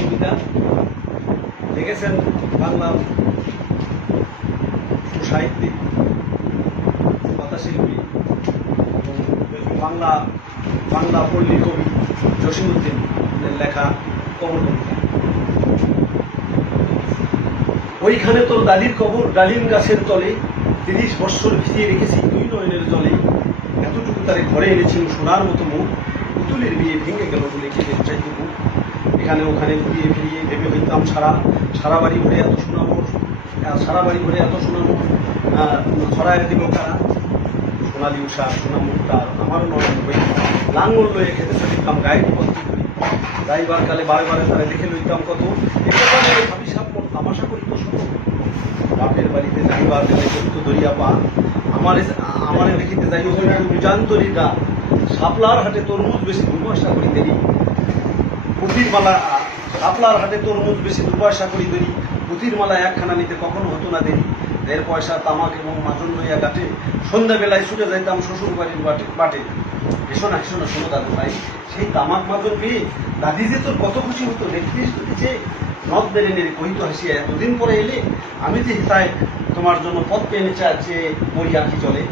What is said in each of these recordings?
কবিতা লিখেছেন বাংলা সাহিত্যিক, কথাশিল্পী, বাংলা বাংলা পল্লী কবি জসীমউদ্দিনের লেখা কবর কবিতা। ওইখানে তোর দাদির কবর ডালিম গাছের তলে, 30 বৎসর ভিজিয়ে রেখেছি দুই নয়নের জলে। এতটুকু তারে ঘরে এনেছি সোনার মতো মুখ, পুতুলের বিয়ে ভেঙে গেল বলে কেঁদে চাইটুকু। এখানে ওখানে ঘুরিয়ে ফিরিয়ে ভেবে হইতাম সারা বাড়ি ভরে এত সোনামোর, সারা বাড়ি ভরে এত সোনামোর ছড়ায় দিল কারা। সোনালি উষা সোনামুখটা আমারও নয়ন হই, লাঙ্গল লয়ে খেতে চলিতাম গায়ে ভর্তি করি। যাইবার কালে বারে বারে তারা দেখে লইতাম কত, একেবারে ভাবি সাপন তামাশা করিত শত। বাপের বাড়িতে যাইবার গেলে চলিত দরিয়া পা, আমারে দেখিতে যাই হইল বিজান্তরী গা। শাপলার হাটে তরমুজ বেশি দুর্বাসা করি দেরি, পুঁতির মালা শাপলার হাটে তরমুজ বেশি দুর্বাসা করি দেরি। পুঁতির মালা একখানা নিতে কখনো হতো না দেরি। 1.5 পয়সা তামাক এবং মাজন লইয়া গাটে, সন্ধ্যাবেলায় ছুটে যাইতাম শ্বশুর বাড়ির বাটে। এসো না শোনো দাদু ভাই, সেই তামাক মাজন পেয়ে দাদি যে তোর কত খুশি হতো, দেখতিস যে নদ বেড়ে নেড়ে কহিত হাসিয়া, এতদিন পরে এলে আমি যে হিতায় তোমার জন্য পথ পেয়ে নিচে আছে মরি আঁকি চলে।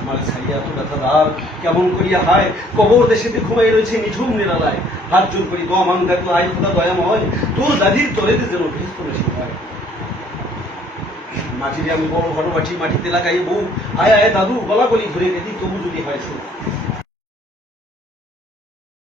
আমার ছাইয়া তো ব্যথাদার কেমন করিয়া হায়, কবর দেশেতে ঘুমাই রয়েছে নিঝুম নিরালায়। হাত জোর করি দোয়া মান দেখো আয় খোদা দয়াময়, তোর দাদির তলেতে যেন ভেস করে হয়। মাটিরে আমি বড় ঘটবাটি মাটিতে লাগাই বউ, আয় আয় দাদু গলা গলি ঘুরে গেলি তবু যদি হয় সুখ।